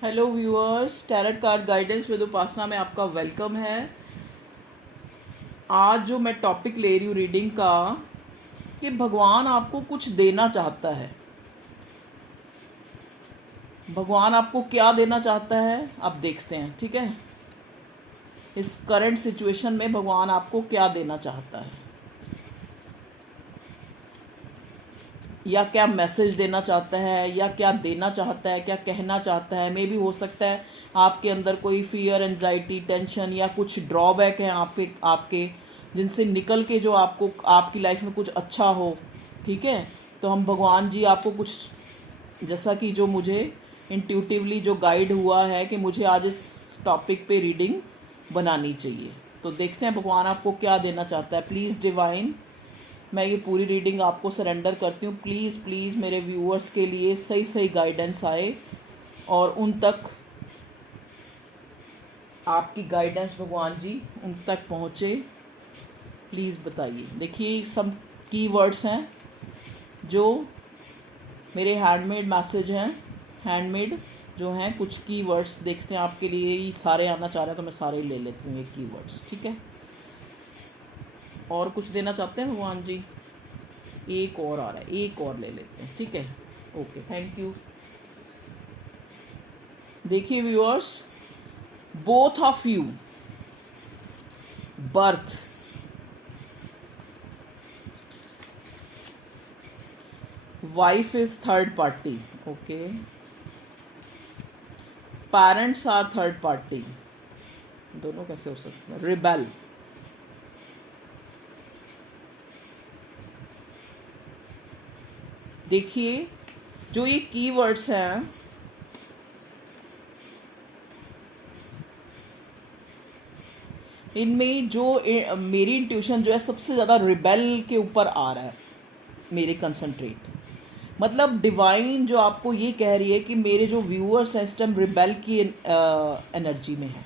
Hello viewers, tarot card guidance with Upasana में आपका welcome है। आज जो मैं टॉपिक ले रही हूँ रीडिंग का, कि भगवान आपको कुछ देना चाहता है। भगवान आपको क्या देना चाहता है अब देखते हैं। ठीक है, इस करंट सिचुएशन में भगवान आपको क्या देना चाहता है, या क्या मैसेज देना चाहता है, या क्या देना चाहता है, क्या कहना चाहता है। मे भी हो सकता है आपके अंदर कोई फियर, एंजाइटी, टेंशन या कुछ ड्रॉबैक है आपके आपके जिनसे निकल के जो आपको आपकी लाइफ में कुछ अच्छा हो। ठीक है, तो हम भगवान जी आपको कुछ, जैसा कि जो मुझे इंट्यूटिवली जो गाइड हुआ है कि मुझे आज इस टॉपिक पे रीडिंग बनानी चाहिए, तो देखते हैं भगवान आपको क्या देना चाहता है। प्लीज़ डिवाइन, मैं ये पूरी रीडिंग आपको सरेंडर करती हूँ। प्लीज़ प्लीज़ मेरे व्यूअर्स के लिए सही सही गाइडेंस आए और उन तक आपकी गाइडेंस भगवान जी उन तक पहुँचे। प्लीज़ बताइए। देखिए, सब की वर्ड्स हैं जो मेरे हैंडमेड मैसेज हैं, हैंडमेड जो हैं कुछ की वर्ड्स। देखते हैं आपके लिए ही सारे आना चाह रहे हैं तो मैं सारे ही ले लेती हूँ ये की वर्ड्स। ठीक है, और कुछ देना चाहते हैं भगवान जी? एक और आ रहा है, एक और ले लेते हैं। ठीक है, ओके, थैंक यू। देखिए viewers, both of you birth, wife is third party, okay, parents are third party. दोनों कैसे हो सकते हैं? रिबेल, देखिए जो ये कीवर्ड्स हैं, इनमें जो मेरी इंट्यूशन जो है सबसे ज़्यादा रिबेल के ऊपर आ रहा है मेरे कंसंट्रेट। मतलब डिवाइन जो आपको ये कह रही है कि मेरे जो व्यूअर्स हैं इस टाइम रिबेल की एनर्जी में है।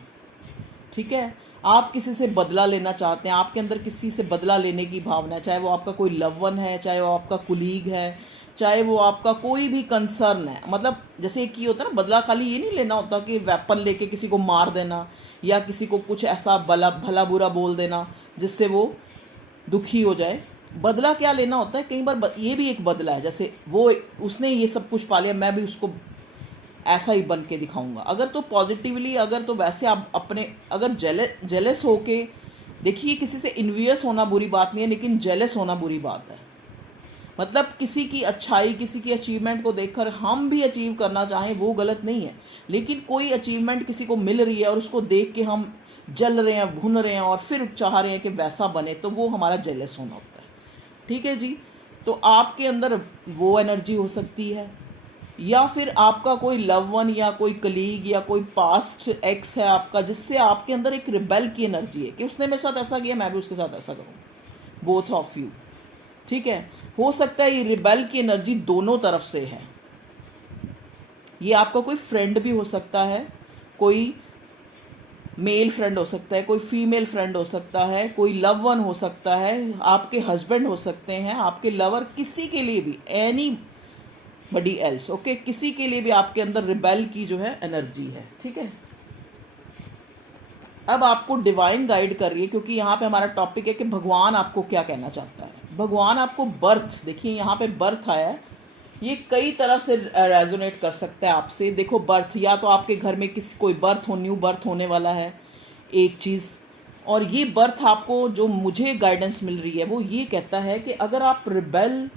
ठीक है, आप किसी से बदला लेना चाहते हैं, आपके अंदर किसी से बदला लेने की भावना है, चाहे वो आपका कोई लव वन है, चाहे वो आपका कुलीग है, चाहे वो आपका कोई भी कंसर्न है। मतलब जैसे एक ही होता है ना, बदला खाली ये नहीं लेना होता कि वेपन लेके किसी को मार देना या किसी को कुछ ऐसा भला बुरा बोल देना जिससे वो दुखी हो जाए। बदला क्या लेना होता है, कई बार ये भी एक बदला है। जैसे वो उसने ये सब कुछ पा लिया, मैं भी उसको ऐसा ही बन के दिखाऊंगा। अगर तो पॉजिटिवली, अगर तो वैसे आप अपने अगर जेलस होके देखिए, किसी से इन्वियस होना बुरी बात नहीं है, लेकिन जेलस होना बुरी बात है। मतलब किसी की अच्छाई, किसी की अचीवमेंट को देखकर हम भी अचीव करना चाहें, वो गलत नहीं है। लेकिन कोई अचीवमेंट किसी को मिल रही है और उसको देख के हम जल रहे हैं, भुन रहे हैं और फिर चाह रहे हैं कि वैसा बने, तो वो हमारा जेलस होना होता है। ठीक है जी, तो आपके अंदर वो एनर्जी हो सकती है, या फिर आपका कोई लव वन या कोई कलीग या कोई पास्ट एक्स है आपका, जिससे आपके अंदर एक रिबेल की एनर्जी है कि उसने मेरे साथ ऐसा किया, मैं भी उसके साथ ऐसा करूँ। बोथ ऑफ यू, ठीक है। हो सकता है ये रिबेल की एनर्जी दोनों तरफ से है। ये आपका कोई फ्रेंड भी हो सकता है, कोई मेल फ्रेंड हो सकता है, कोई फीमेल फ्रेंड हो सकता है, कोई लव वन हो सकता है, आपके हस्बैंड हो सकते हैं, आपके लवर, किसी के लिए भी, एनी बडी एल्स, ओके, किसी के लिए भी आपके अंदर रिबेल की जो है एनर्जी है। ठीक है, अब आपको डिवाइन गाइड कर रही है, क्योंकि यहाँ पे हमारा टॉपिक है कि भगवान आपको क्या कहना चाहता है। भगवान आपको बर्थ, देखिए यहाँ पे बर्थ आया है, ये कई तरह से रेजोनेट कर सकता है आपसे। देखो, बर्थ या तो आपके घर में किसी कोई बर्थ हो, न्यू बर्थ होने वाला है एक चीज़, और ये बर्थ आपको जो मुझे गाइडेंस मिल रही है वो ये कहता है कि अगर आप रिबेल,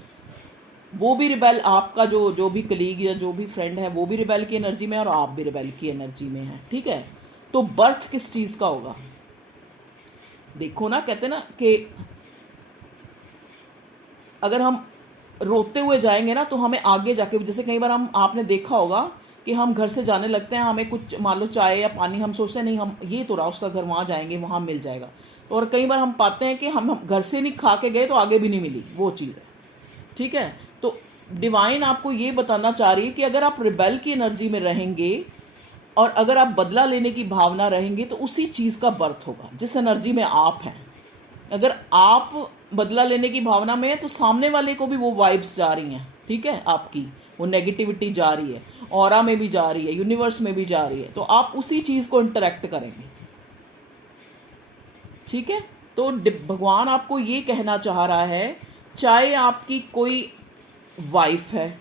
वो भी रिबेल, आपका जो भी कलीग या जो भी फ्रेंड है वो भी रिबेल की एनर्जी में है और आप भी रिबेल की एनर्जी में है। ठीक है, तो बर्थ किस चीज़ का होगा? देखो ना, कहते ना कि अगर हम रोते हुए जाएंगे ना तो हमें आगे जाके, जैसे कई बार हम, आपने देखा होगा कि हम घर से जाने लगते हैं, हमें कुछ मान लो चाय या पानी, हम सोचते हैं नहीं, हम ये तो रहा उसका घर, वहाँ जाएंगे वहाँ मिल जाएगा। तो और कई बार हम पाते हैं कि हम घर से नहीं खा के गए तो आगे भी नहीं मिली वो चीज़ है। ठीक है, तो डिवाइन आपको ये बताना चाह रही है कि अगर आप रिबेल की एनर्जी में रहेंगे और अगर आप बदला लेने की भावना रहेंगे तो उसी चीज़ का बर्थ होगा जिस एनर्जी में आप हैं। अगर आप बदला लेने की भावना में है तो सामने वाले को भी वो वाइब्स जा रही हैं। ठीक है, आपकी वो नेगेटिविटी जा रही है, ऑरा में भी जा रही है, यूनिवर्स में भी जा रही है, तो आप उसी चीज़ को इंटरेक्ट करेंगे। ठीक है, तो भगवान आपको ये कहना चाह रहा है, चाहे आपकी कोई वाइफ है,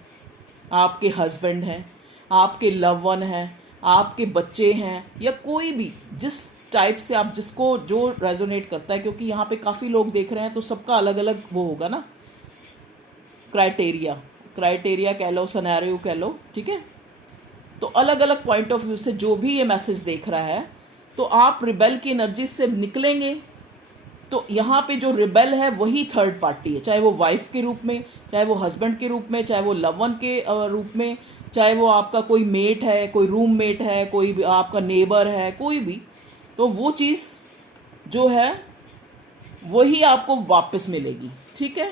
आपके हस्बैंड हैं, आपके लव वन हैं, आपके बच्चे हैं, या कोई भी जिस टाइप से आप जिसको जो रेजोनेट करता है, क्योंकि यहाँ पे काफ़ी लोग देख रहे हैं तो सबका अलग अलग वो होगा ना, क्राइटेरिया कह लो, सिनेरियो कह लो, ठीक है। तो अलग अलग पॉइंट ऑफ व्यू से जो भी ये मैसेज देख रहा है, तो आप रिबेल की एनर्जी से निकलेंगे। तो यहाँ पे जो रिबेल है वही थर्ड पार्टी है, चाहे वो वाइफ के रूप में, चाहे वो हस्बैंड के रूप में, चाहे वो लव वन के रूप में, चाहे वो आपका कोई मेट है, कोई रूम मेट है, कोई भी आपका नेबर है, कोई भी, तो वो चीज़ जो है वही आपको वापस मिलेगी। ठीक है,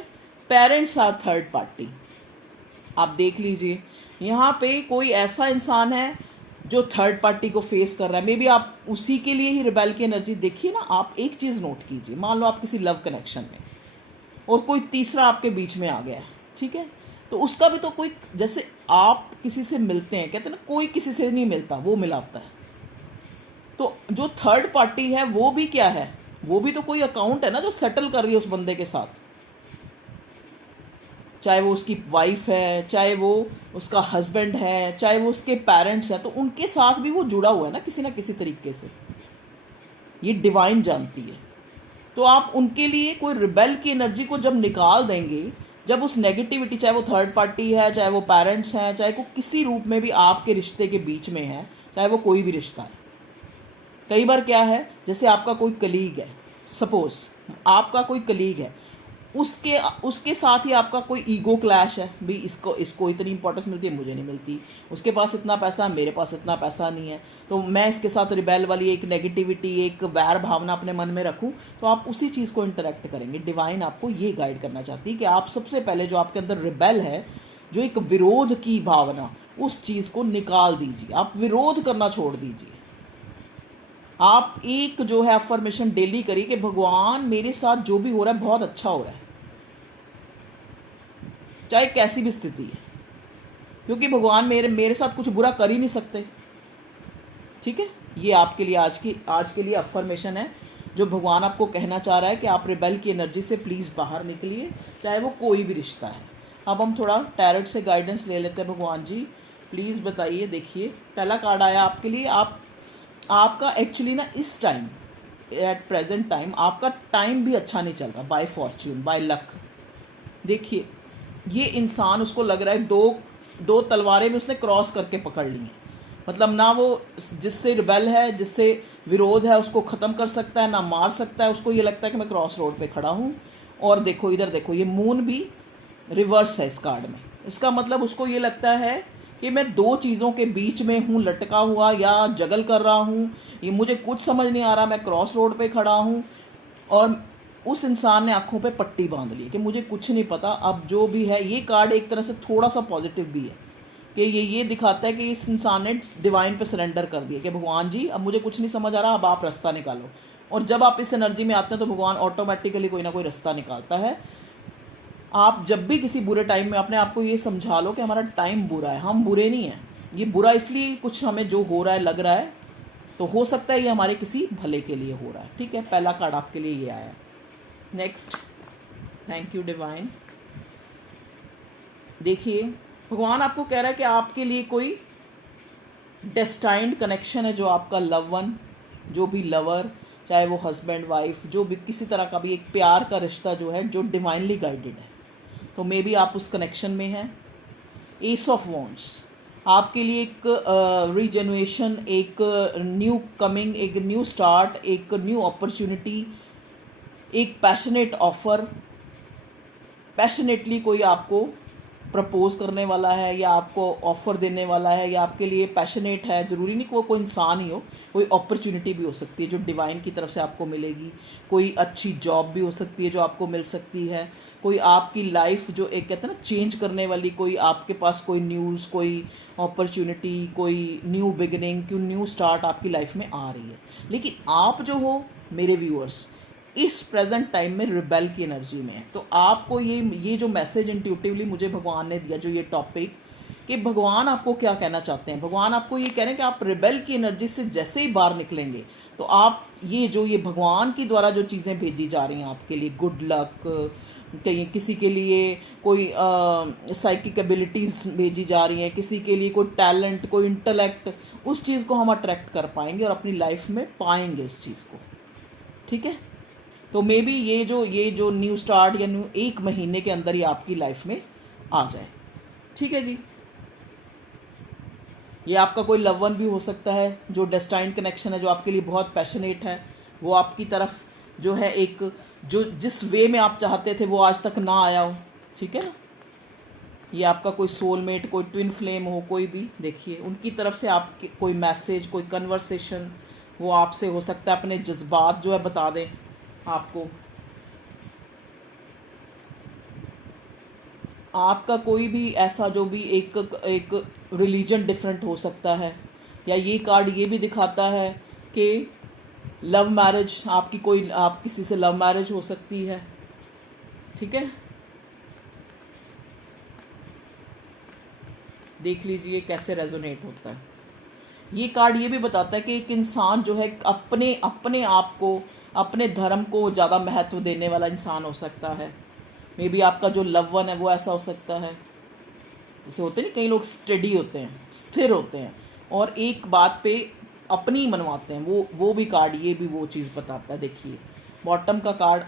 पेरेंट्स आर थर्ड पार्टी। आप देख लीजिए यहाँ पे कोई ऐसा इंसान है जो थर्ड पार्टी को फेस कर रहा है, मे बी आप उसी के लिए ही रिबेल की एनर्जी देखिए ना। आप एक चीज़ नोट कीजिए, मान लो आप किसी लव कनेक्शन में और कोई तीसरा आपके बीच में आ गया है, ठीक है, तो उसका भी तो कोई, जैसे आप किसी से मिलते हैं, कहते हैं ना कोई किसी से नहीं मिलता, वो मिलाता है। तो जो थर्ड पार्टी है वो भी क्या है, वो भी तो कोई अकाउंट है ना जो सेटल कर रही है उस बंदे के साथ, चाहे वो उसकी वाइफ है, चाहे वो उसका हस्बैंड है, चाहे वो उसके पेरेंट्स हैं, तो उनके साथ भी वो जुड़ा हुआ है ना किसी तरीके से, ये डिवाइन जानती है। तो आप उनके लिए कोई रिबेल की एनर्जी को जब निकाल देंगे, जब उस नेगेटिविटी, चाहे वो थर्ड पार्टी है, चाहे वो पेरेंट्स हैं, चाहे वो किसी रूप में भी आपके रिश्ते के बीच में है, चाहे वो कोई भी रिश्ता है। कई बार क्या है, जैसे आपका कोई कलीग है, सपोज आपका कोई कलीग है, उसके साथ ही आपका कोई ईगो क्लैश है, भाई इसको इतनी इंपॉर्टेंस मिलती है, मुझे नहीं मिलती, उसके पास इतना पैसा, मेरे पास इतना पैसा नहीं है, तो मैं इसके साथ रिबेल वाली एक नेगेटिविटी, एक वैर भावना अपने मन में रखूं, तो आप उसी चीज़ को इंटरेक्ट करेंगे। डिवाइन आपको ये गाइड करना चाहती है कि आप सबसे पहले जो आपके अंदर रिबेल है, जो एक विरोध की भावना, उस चीज़ को निकाल दीजिए, आप विरोध करना छोड़ दीजिए। आप एक जो है अफर्मेशन डेली करिए कि भगवान मेरे साथ जो भी हो रहा है बहुत अच्छा हो रहा है, चाहे कैसी भी स्थिति है, क्योंकि भगवान मेरे साथ कुछ बुरा कर ही नहीं सकते। ठीक है, ये आपके लिए आज के लिए अफर्मेशन है जो भगवान आपको कहना चाह रहा है कि आप रिबेल की एनर्जी से प्लीज़ बाहर निकलिए, चाहे वो कोई भी रिश्ता है। अब हम थोड़ा टैरोट से गाइडेंस ले लेते हैं। भगवान जी प्लीज़ बताइए। देखिए पहला कार्ड आया आपके लिए, आपका एक्चुअली ना इस टाइम, एट प्रेजेंट टाइम, आपका टाइम भी अच्छा नहीं चल रहा, बाय फॉर्च्यून, बाय लक। देखिए ये इंसान, उसको लग रहा है दो तलवारें में उसने क्रॉस करके पकड़ ली हैं, मतलब ना वो जिससे रिबेल है, जिससे विरोध है, उसको ख़त्म कर सकता है, ना मार सकता है। उसको ये लगता है कि मैं क्रॉस रोड पे खड़ा हूँ। और देखो इधर देखो, ये मून भी रिवर्स है इस कार्ड में। इसका मतलब उसको ये लगता है कि मैं दो चीज़ों के बीच में हूँ, लटका हुआ या जगल कर रहा हूँ, ये मुझे कुछ समझ नहीं आ रहा, मैं क्रॉस रोड पे खड़ा हूँ। और उस इंसान ने आंखों पे पट्टी बांध ली कि मुझे कुछ नहीं पता, अब जो भी है। ये कार्ड एक तरह से थोड़ा सा पॉजिटिव भी है कि ये दिखाता है कि इस इंसान ने डिवाइन पे सरेंडर कर दिया कि भगवान जी अब मुझे कुछ नहीं समझ आ रहा, अब आप रास्ता निकालो। और जब आप इस एनर्जी में आते हैं तो भगवान ऑटोमेटिकली कोई ना कोई रास्ता निकालता है। आप जब भी किसी बुरे टाइम में अपने आप को ये समझा लो कि हमारा टाइम बुरा है, हम बुरे नहीं हैं, ये बुरा इसलिए कुछ हमें जो हो रहा है लग रहा है, तो हो सकता है ये हमारे किसी भले के लिए हो रहा है। ठीक है, पहला कार्ड आपके लिए ये आया। Next, thank you divine. देखिए भगवान आपको कह रहा है कि आपके लिए कोई डेस्टाइंड कनेक्शन है, जो आपका लव वन, जो भी लवर, चाहे वो हस्बैंड वाइफ, जो भी किसी तरह का भी एक प्यार का रिश्ता जो है, जो डिवाइनली गाइडेड है, तो मे बी आप उस कनेक्शन में हैं। एस ऑफ वॉन्ड्स आपके लिए एक रीजेनुएशन, एक न्यू कमिंग, एक न्यू स्टार्ट, एक न्यू अपॉर्चुनिटी, एक पैशनेट ऑफर, पैशनेटली कोई आपको प्रपोज करने वाला है या आपको ऑफ़र देने वाला है, या आपके लिए पैशनेट है। ज़रूरी नहीं कि वो कोई इंसान ही हो, कोई अपॉर्चुनिटी भी हो सकती है जो डिवाइन की तरफ से आपको मिलेगी। कोई अच्छी जॉब भी हो सकती है जो आपको मिल सकती है। कोई आपकी लाइफ जो एक कहते हैं ना चेंज करने वाली, कोई आपके पास कोई न्यूज़, कोई अपॉर्चुनिटी, कोई न्यू बिगिनिंग, कोई न्यू स्टार्ट आपकी लाइफ में आ रही है। लेकिन आप जो हो मेरे व्यूअर्स, इस प्रेजेंट टाइम में रिबेल की एनर्जी में है। तो आपको ये जो मैसेज इंट्यूटिवली मुझे भगवान ने दिया, जो ये टॉपिक, कि भगवान आपको क्या कहना चाहते हैं। भगवान आपको ये कह रहे हैं कि आप रिबेल की एनर्जी से जैसे ही बाहर निकलेंगे तो आप ये भगवान की द्वारा जो चीज़ें भेजी जा रही हैं आपके लिए, गुड लक, कहीं किसी के लिए कोई साइकिक एबिलिटीज़ भेजी जा रही हैं, किसी के लिए कोई टैलेंट, कोई इंटेलेक्ट, उस चीज़ को हम अट्रैक्ट कर पाएंगे और अपनी लाइफ में पाएंगे उस चीज़ को। ठीक है, तो मे बी ये जो न्यू स्टार्ट या न्यू 1 महीने के अंदर ही आपकी लाइफ में आ जाए। ठीक है जी। ये आपका कोई लव वन भी हो सकता है जो डेस्टाइन्ड कनेक्शन है, जो आपके लिए बहुत पैशनेट है, वो आपकी तरफ जो है एक जो जिस वे में आप चाहते थे वो आज तक ना आया हो। ठीक है ना, ये आपका कोई सोलमेट, कोई ट्विन फ्लेम हो, कोई भी, देखिए उनकी तरफ से आपके कोई मैसेज, कोई कन्वर्सेशन, वो आपसे हो सकता है अपने जज्बात जो है बता दें आपको। आपका कोई भी ऐसा जो भी एक रिलीजन डिफरेंट हो सकता है, या ये कार्ड ये भी दिखाता है कि लव मैरिज, आप किसी से लव मैरिज हो सकती है। ठीक है, देख लीजिए कैसे रेजोनेट होता है। ये कार्ड ये भी बताता है कि एक इंसान जो है अपने आप को, अपने धर्म को ज़्यादा महत्व देने वाला इंसान हो सकता है। मे बी आपका जो लव वन है वो ऐसा हो सकता है। जैसे होते नहीं, कई लोग स्टडी होते हैं, स्थिर होते हैं और एक बात पे अपनी मनवाते हैं, वो भी कार्ड ये भी वो चीज़ बताता है। देखिए बॉटम का कार्ड,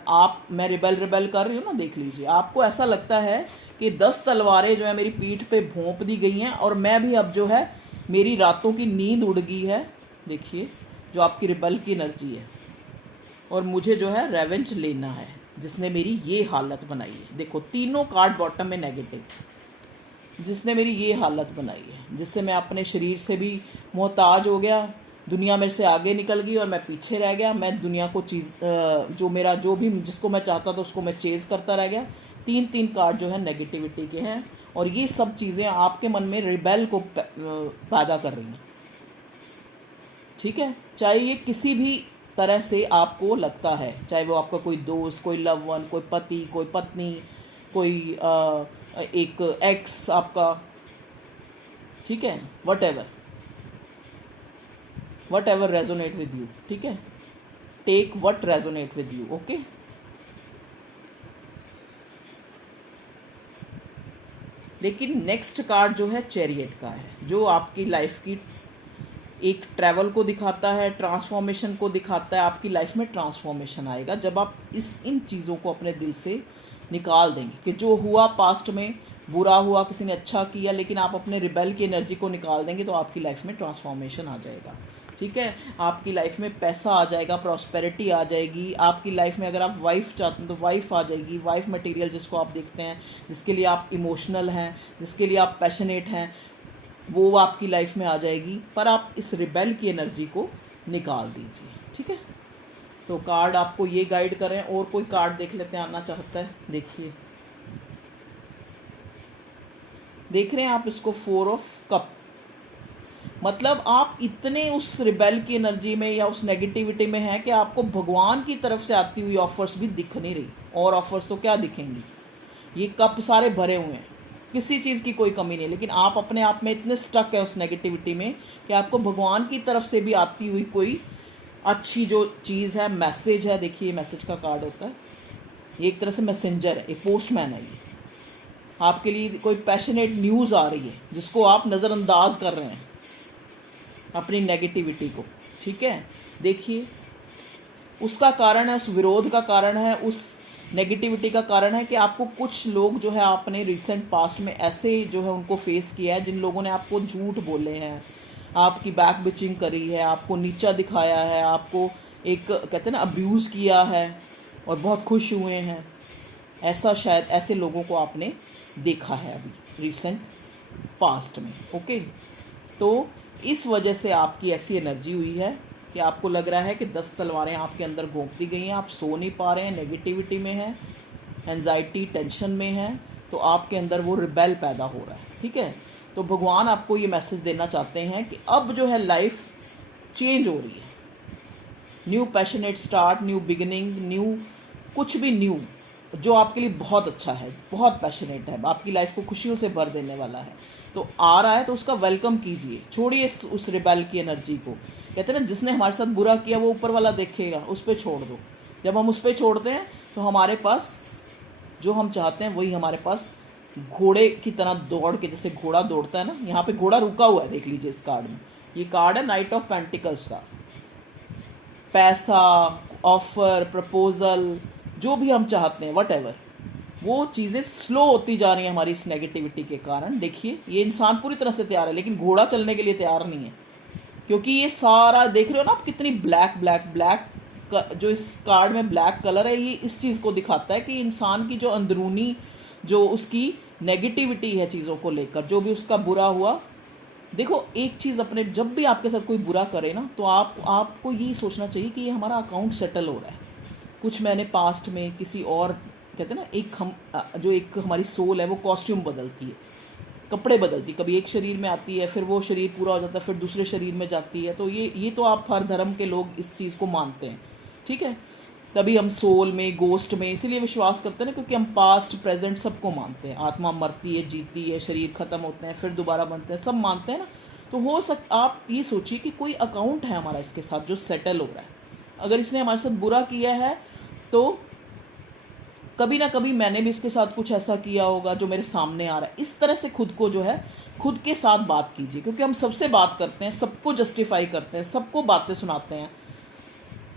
मैं रिबेल कर रही हूँ ना, देख लीजिए आपको ऐसा लगता है कि 10 तलवारें जो है मेरी पीठ पे भोंप दी गई हैं और मैं भी अब जो है मेरी रातों की नींद उड़ गई है। देखिए जो आपकी रिबेल की एनर्जी है, और मुझे जो है रेवेंज लेना है जिसने मेरी ये हालत बनाई है। देखो तीनों कार्ड बॉटम में नेगेटिव, जिसने मेरी ये हालत बनाई है, जिससे मैं अपने शरीर से भी मोहताज हो गया, दुनिया मेरे से आगे निकल गई और मैं पीछे रह गया। मैं दुनिया को जो भी जिसको मैं चाहता था उसको मैं चेज़ करता रह गया। 3 कार्ड जो है नेगेटिविटी के हैं और ये सब चीज़ें आपके मन में रिबेल को पैदा कर रही हैं। ठीक है, चाहे ये किसी भी तरह से आपको लगता है, चाहे वो आपका कोई दोस्त, कोई लव वन, कोई पति, कोई पत्नी, कोई एक एक्स आपका, ठीक है, whatever resonate with you. ठीक है, take what resonate with you. Okay, लेकिन नेक्स्ट कार्ड जो है चैरियट का है, जो आपकी लाइफ की एक ट्रैवल को दिखाता है, ट्रांसफॉर्मेशन को दिखाता है। आपकी लाइफ में ट्रांसफॉर्मेशन आएगा जब आप इन चीज़ों को अपने दिल से निकाल देंगे कि जो हुआ पास्ट में, बुरा हुआ, किसी ने अच्छा किया, लेकिन आप अपने रिबेल की एनर्जी को निकाल देंगे तो आपकी लाइफ में ट्रांसफॉर्मेशन आ जाएगा। ठीक है, आपकी लाइफ में पैसा आ जाएगा, प्रॉस्पेरिटी आ जाएगी। आपकी लाइफ में अगर आप वाइफ चाहते हैं तो वाइफ आ जाएगी, वाइफ मटेरियल जिसको आप देखते हैं, जिसके लिए आप इमोशनल हैं, जिसके लिए आप पैशनेट हैं, वो आपकी लाइफ में आ जाएगी। पर आप इस रिबेल की एनर्जी को निकाल दीजिए। ठीक है, तो कार्ड आपको ये गाइड कर रहे हैं। और कोई कार्ड देख लेते हैं, आना चाहता है, देखिए, देख रहे हैं आप इसको, 4 ऑफ कप। मतलब आप इतने उस रिबेल की एनर्जी में या उस नेगेटिविटी में हैं कि आपको भगवान की तरफ से आती हुई ऑफर्स भी दिख नहीं रही। और ऑफर्स तो क्या दिखेंगी, ये कप सारे भरे हुए हैं, किसी चीज़ की कोई कमी नहीं, लेकिन आप अपने आप में इतने स्टक है उस नेगेटिविटी में कि आपको भगवान की तरफ से भी आती हुई कोई अच्छी जो चीज़ है, मैसेज है। देखिए मैसेज का कार्ड होता है, ये एक तरह से मैसेंजर है, एक पोस्टमैन है। ये आपके लिए कोई पैशनेट न्यूज़ आ रही है जिसको आप नज़रअंदाज कर रहे हैं अपनी नेगेटिविटी को। ठीक है, देखिए उसका कारण है, उस विरोध का कारण है, उस नेगेटिविटी का कारण है कि आपको कुछ लोग जो है आपने रिसेंट पास्ट में ऐसे जो है उनको फेस किया है, जिन लोगों ने आपको झूठ बोले हैं, आपकी बैक बिचिंग करी है, आपको नीचा दिखाया है, आपको एक कहते हैं ना अब्यूज़ किया है और बहुत खुश हुए हैं। ऐसा शायद ऐसे लोगों को आपने देखा है अभी रिसेंट पास्ट में। ओके, तो इस वजह से आपकी ऐसी एनर्जी हुई है कि आपको लग रहा है कि 10 तलवारें आपके अंदर घोंप दी गई हैं, आप सो नहीं पा रहे हैं, नेगेटिविटी में हैं, एंजाइटी, टेंशन में हैं, तो आपके अंदर वो रिबेल पैदा हो रहा है। ठीक है, तो भगवान आपको ये मैसेज देना चाहते हैं कि अब जो है लाइफ चेंज हो रही है, new passionate start, new beginning, new कुछ भी न्यू जो आपके लिए बहुत अच्छा है, बहुत पैशनेट है, आपकी लाइफ को खुशियों से भर देने वाला है। तो आ रहा है तो उसका वेलकम कीजिए, छोड़िए उस रिबेल की एनर्जी को। कहते हैं ना, जिसने हमारे साथ बुरा किया वो ऊपर वाला देखेगा, उस पर छोड़ दो। जब हम उस पर छोड़ते हैं तो हमारे पास जो हम चाहते हैं वही हमारे पास घोड़े की तरह दौड़ के, जैसे घोड़ा दौड़ता है ना, यहाँ पे घोड़ा रुका हुआ है, देख लीजिए इस कार्ड में। ये कार्ड है नाइट ऑफ पेंटिकल्स का। पैसा, ऑफर, प्रपोजल, जो भी हम चाहते हैं, वट वो चीज़ें स्लो होती जा रही हैं हमारी इस नेगेटिविटी के कारण। देखिए ये इंसान पूरी तरह से तैयार है, लेकिन घोड़ा चलने के लिए तैयार नहीं है, क्योंकि ये सारा देख रहे हो ना आप, कितनी ब्लैक ब्लैक ब्लैक जो इस कार्ड में ब्लैक कलर है, ये इस चीज़ को दिखाता है कि इंसान की जो अंदरूनी जो उसकी नेगेटिविटी है चीज़ों को लेकर, जो भी उसका बुरा हुआ। देखो एक चीज़, अपने जब भी आपके साथ कोई बुरा करे ना, तो आपको यही सोचना चाहिए कि ये हमारा अकाउंट सेटल हो रहा है। कुछ मैंने पास्ट में किसी और, कहते हैं ना, एक हमारी सोल है वो कॉस्ट्यूम बदलती है, कपड़े बदलती, कभी एक शरीर में आती है, फिर वो शरीर पूरा हो जाता है, फिर दूसरे शरीर में जाती है। तो ये तो आप हर धर्म के लोग इस चीज़ को मानते हैं, ठीक है। तभी हम सोल में, गोस्ट में इसीलिए विश्वास करते हैं ना, क्योंकि हम पास्ट प्रेजेंट सबको मानते हैं। आत्मा मरती है, जीती है, शरीर खत्म होते हैं, फिर दोबारा बनते हैं, सब मानते हैं ना। तो आप ये सोचिए कि कोई अकाउंट है हमारा इसके साथ जो सेटल हो रहा है। अगर इसने हमारे साथ बुरा किया है तो कभी ना कभी मैंने भी इसके साथ कुछ ऐसा किया होगा जो मेरे सामने आ रहा है। इस तरह से खुद को जो है, खुद के साथ बात कीजिए, क्योंकि हम सबसे बात करते हैं, सबको जस्टिफाई करते हैं, सबको बातें सुनाते हैं।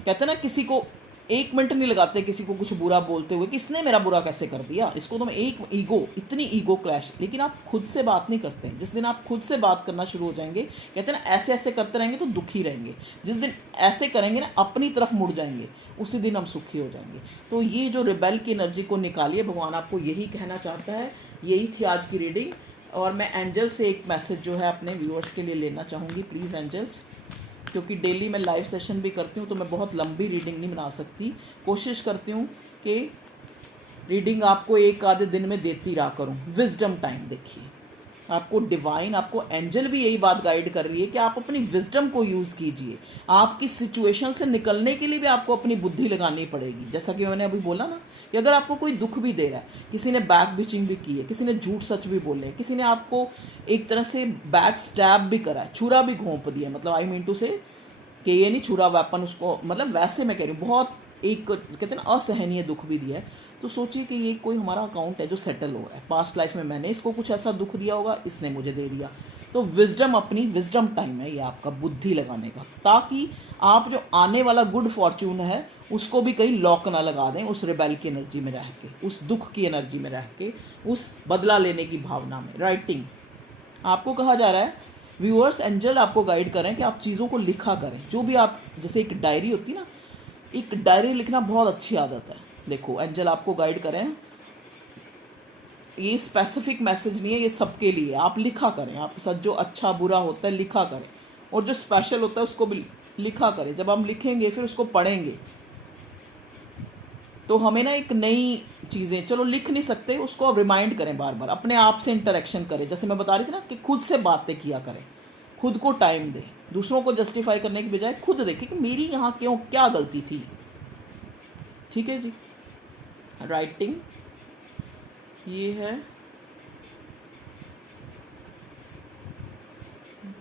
कहते हैं ना, किसी को 1 मिनट नहीं लगाते किसी को कुछ बुरा बोलते हुए कि इसने मेरा बुरा कैसे कर दिया, इसको तो मैं इतनी ईगो क्लैश। लेकिन आप खुद से बात नहीं करते हैं। जिस दिन आप खुद से बात करना शुरू हो जाएंगे, कहते हैं ना, ऐसे ऐसे करते रहेंगे तो दुखी रहेंगे। जिस दिन ऐसे करेंगे ना, अपनी तरफ मुड़ जाएंगे, उसी दिन हम सुखी हो जाएंगे। तो ये जो रिबेल की एनर्जी को निकालिए, भगवान आपको यही कहना चाहता है। यही थी आज की रीडिंग। और मैं एंजल से एक मैसेज जो है अपने व्यूअर्स के लिए लेना चाहूँगी, प्लीज़ एंजल्स, क्योंकि डेली मैं लाइव सेशन भी करती हूँ तो मैं बहुत लंबी रीडिंग नहीं बना सकती। कोशिश करती हूँ कि रीडिंग आपको एक आधे दिन में देती रहा करूँ। विजडम टाइम, देखिए आपको डिवाइन, आपको एंजल भी यही बात गाइड कर रही है कि आप अपनी विजडम को यूज़ कीजिए। आपकी सिचुएशन से निकलने के लिए भी आपको अपनी बुद्धि लगानी पड़ेगी। जैसा कि मैंने अभी बोला ना, कि अगर आपको कोई दुख भी दे रहा है, किसी ने बैक बिचिंग भी की है, किसी ने झूठ सच भी बोले, किसी ने आपको एक तरह से बैक स्टैब भी करा है, छुरा भी घोंप दिया, मतलब आई मीन टू से कि ये नहीं छुरा वेपन उसको, मतलब वैसे मैं कह रही हूँ, बहुत एक कहते हैं ना असहनीय दुख भी दिया है। तो सोचिए कि ये कोई हमारा अकाउंट है जो सेटल हो रहा है। पास्ट लाइफ में मैंने इसको कुछ ऐसा दुख दिया होगा, इसने मुझे दे दिया। तो विजडम, अपनी विजडम टाइम है ये आपका बुद्धि लगाने का, ताकि आप जो आने वाला गुड फॉर्च्यून है उसको भी कहीं लॉक ना लगा दें उस रिबेल की एनर्जी में रह के, उस दुख की एनर्जी में रह के, उस बदला लेने की भावना में। राइटिंग आपको कहा जा रहा है, व्यूअर्स एंजल आपको गाइड करें कि आप चीज़ों को लिखा करें। जो भी आप, जैसे एक डायरी होती है ना, एक डायरी लिखना बहुत अच्छी आदत है। देखो एंजल आपको गाइड करें, ये स्पेसिफिक मैसेज नहीं है, ये सबके लिए। आप लिखा करें, आपके साथ जो अच्छा बुरा होता है लिखा करें, और जो स्पेशल होता है उसको भी लिखा करें। जब हम लिखेंगे फिर उसको पढ़ेंगे तो हमें ना एक नई चीज़ें, चलो लिख नहीं सकते उसको आप रिमाइंड करें, बार बार अपने आप से इंटरेक्शन करें। जैसे मैं बता रही थी ना कि खुद से बातें किया करें, खुद को टाइम दें, दूसरों को जस्टिफाई करने की बजाय खुद देखें कि मेरी यहाँ क्यों, क्या गलती थी। ठीक है जी। राइटिंग ये है,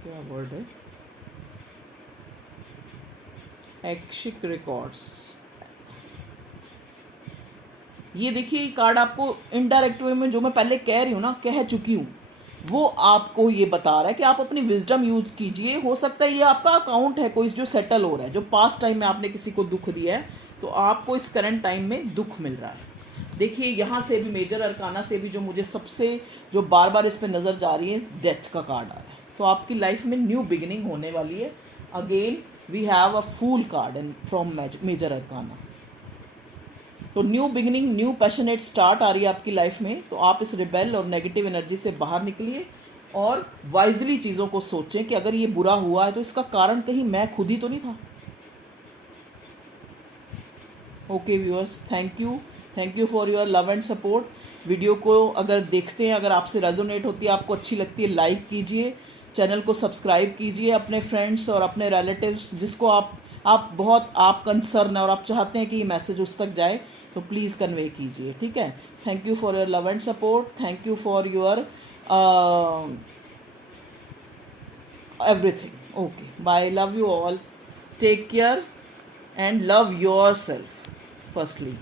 क्या वर्ड है, एक्शिक रिकॉर्ड्स। ये देखिए, ये कार्ड आपको इनडायरेक्ट वे में, जो मैं पहले कह रही हूँ ना, कह चुकी हूँ, वो आपको ये बता रहा है कि आप अपनी विजडम यूज कीजिए। हो सकता है ये आपका अकाउंट है कोई जो सेटल हो रहा है, जो पास्ट टाइम में आपने किसी को दुख दिया है, तो आपको इस करंट टाइम में दुख मिल रहा है। देखिए यहाँ से भी, मेजर अरकाना से भी, जो मुझे सबसे जो बार बार इस पर नज़र जा रही है, डेथ का कार्ड आ रहा है। तो आपकी लाइफ में न्यू बिगिनिंग होने वाली है। Again we have a fool card and from major arcana. तो new beginning, new passionate start आ रही है आपकी लाइफ में। तो आप इस रिबेल और नेगेटिव एनर्जी से बाहर निकलिए और वाइजली चीज़ों को सोचें कि अगर ये बुरा हुआ है तो इसका कारण कहीं मैं खुद ही तो नहीं था। Okay viewers, thank you for your love and support. Video को अगर देखते हैं, अगर आपसे रेजोनेट होती है, आपको अच्छी लगती है, लाइक कीजिए, चैनल को सब्सक्राइब कीजिए, अपने फ्रेंड्स और अपने रिलेटिव्स जिसको आप कंसर्न है और आप चाहते हैं कि ये मैसेज उस तक जाए, तो प्लीज़ कन्वे कीजिए। ठीक है। Thank you for your love and support, thank you for your everything. Okay, bye, love you all, take care and love yourself firstly.